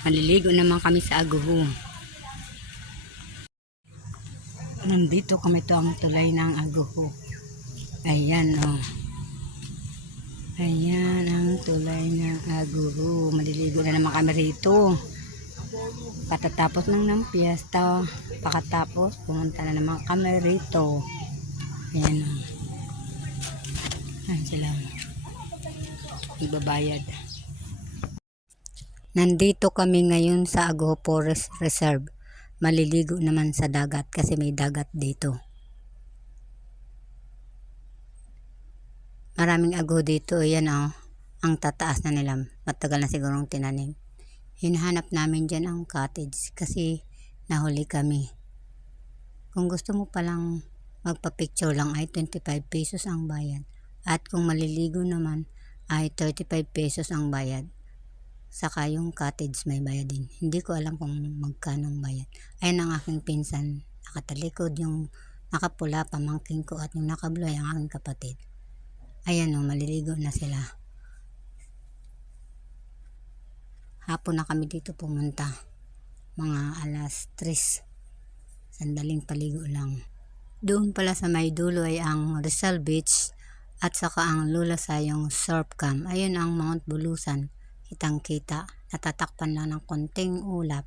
Maliligo naman kami sa Aguho. Nandito kami, to ang tulay ng Aguho. Ayan oh. Ayan ang tulay ng Aguho. Maliligo na naman kami rito. Katatapos ng piyesta. Pakatapos pumunta na naman kami rito. Ayan oh. Ayan sila. Igbabayad. Nandito kami ngayon sa Aguho Forest Reserve. Maliligo naman sa dagat kasi may dagat dito. Maraming aguho dito. Ayan oh, ang tataas na nila. Matagal na sigurong tinanim. Hinahanap namin dyan ang cottage kasi nahuli kami. Kung gusto mo palang magpa-picture lang ay 25 pesos ang bayad. At kung maliligo naman ay 35 pesos ang bayad. Saka yung cottage may bayad din. Hindi ko alam kung magkano ang bayad. Ayan ang aking pinsan. Nakatalikod, yung nakapula pamangkin ko at yung nakabloy ang aking kapatid. Ayan o, maliligo na sila. Hapon na kami dito pumunta. Mga alas 3. Sandaling paligo lang. Doon pala sa may dulo ay ang Rizal Beach at saka ang Lulasayong Surf Camp. Ayun ang Mount Bulusan. Kitang kita, natatakpan lang ng konting ulap.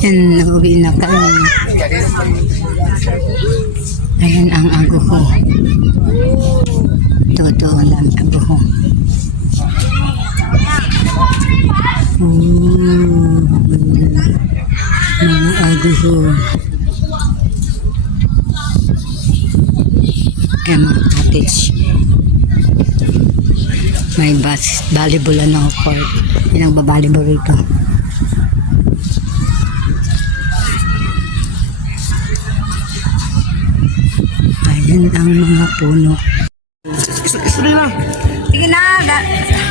Yan, nag-uwi na kami. Ayan ang Aguho. Totoo lang, Aguho. Mga Aguho. Ayan mga cottage. May volleyball court. Yan ang babalibol rito. Ayan ang mga puno. Istorya na. Sige na,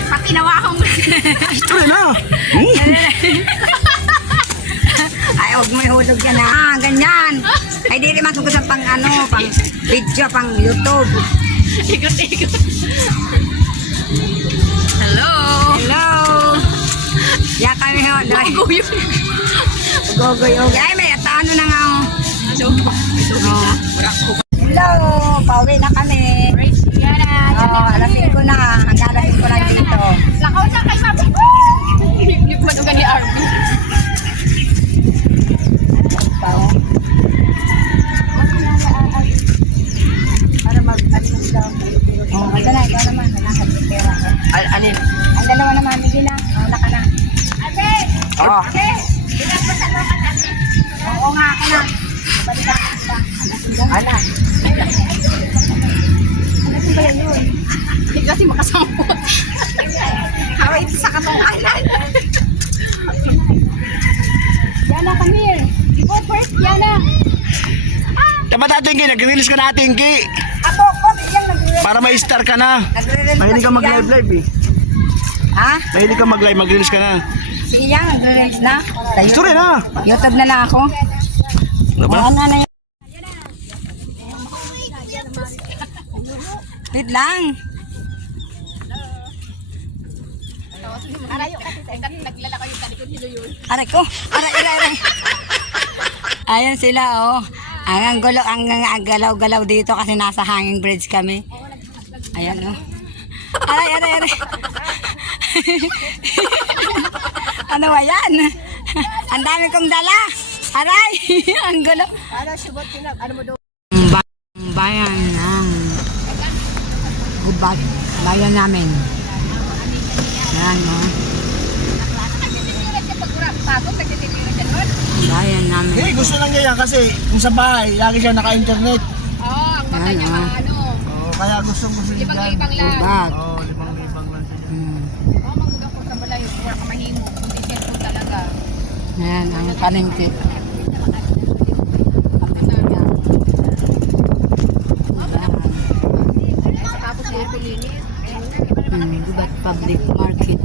pati nawa akong. Istorya na. Ay, huwag may hulog yan ha. Ganyan. Ay, di rin masugusan pang pang video, pang YouTube. Ikot-ikot. Hello. Hello. Ya kami ho. Guguyo. Gogoy-ogoy. Ay, may atano na nga. Oh. Hello. Pauwi na kami. Alas 5 na. Hanggang alas 5 na dito. Lakaw sa kay Papi. Hindi madugan ni Arby. Para mag-alis daw. Oh, ito na. Ikaw naman. Nalakad yung pera. Anin? Ang dalawa naman. Hindi na. Wala ka na. Ate! Oh. Ate! Bilang mo sa lokat, ate. Oo nga ka na. Balik ka na. Ana. Ano ba yun? Hindi kasi makasampot. Hawa ito sa katunganan. Yana, come here. Go first, Yana. Dapat ating nag-release ka na ating ki. Ako, biglang nagre-release. Para may star ka na. Nagre-release Mahilig ka na mag-live eh. Ha? Mahilig ka mag-live, mag-release ka na. Sige yan, nagre-release na. Sa Istorya na. YouTube na lang ako. Ano ba? Ano na yun? Wait lang. Arayo kasi naglalakaw yung talikod nilo yun. Aray ko. Aray. Ayan sila oh. Ang gulo, ang galaw-galaw dito kasi nasa hanging bridge kami. Ayan oh. Aray. Ano ba yan? Ang dami kong dala. Aray, ang gulo. Ano, subot tinag, ano mo doon? Bayan ng Gubat. Bayan namin. Yan, no? Bayan namin. Eh, gusto lang niya yan kasi kung sa bahay, lagi siya naka-internet. Oo, ang mata niya mga ano. Oo, kaya gusto niya yan. Libang-libang lang. Gubat. Oo, 5,000 lang siya. Oo, magbugang ko sa balay. Huwag ka mahimo. Kundi cellphone talaga. Yan, ang palengke. Tapos linis. Gubat Public Market.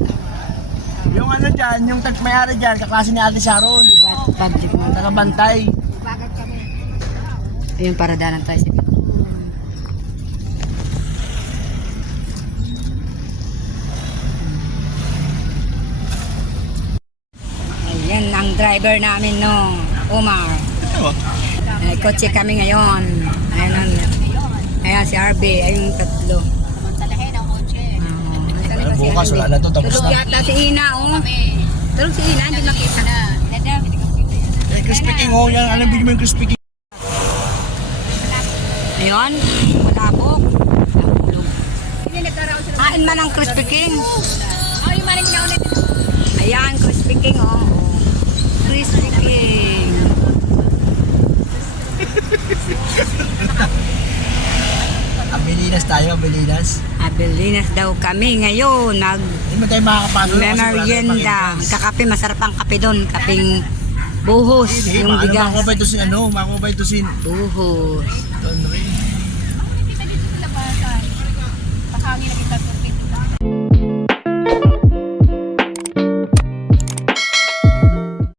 Yung ano dyan, yung may-ari dyan, kaklase ni Ate Sharon. Gubat Public Market. Nakabantay. Bagat kami. Ayun, para dalang tayo sa Ayan ang driver namin, no? Omar. May kotse kami ngayon. Ayan si RB. Ayun yung tatlo. Samantalahin ang kotse. Bukas wala na to, tapos Tulog na. yata si Ina, oh. Tulog si Ina, hindi makita na. Eh, crispy king, oh, yan. Alam mo yung crispy king. Ayun, malabok. Nahulog. Hindi nagkaraw sila. Kain man ang Crispy King. Oh, yung maring naunit. Ayan, Crispy King, oh. Crispy King. Abilinas tayo, Abilinas. Abilinas daw kami ngayon. Hindi mo tayo makakapalo. Nag-merienda. Kakape, masarap ang kape doon. Kaping buhos. Yung bigas. Makakabay to sin, ano, makakabay to sin. Buhos. Don Ray.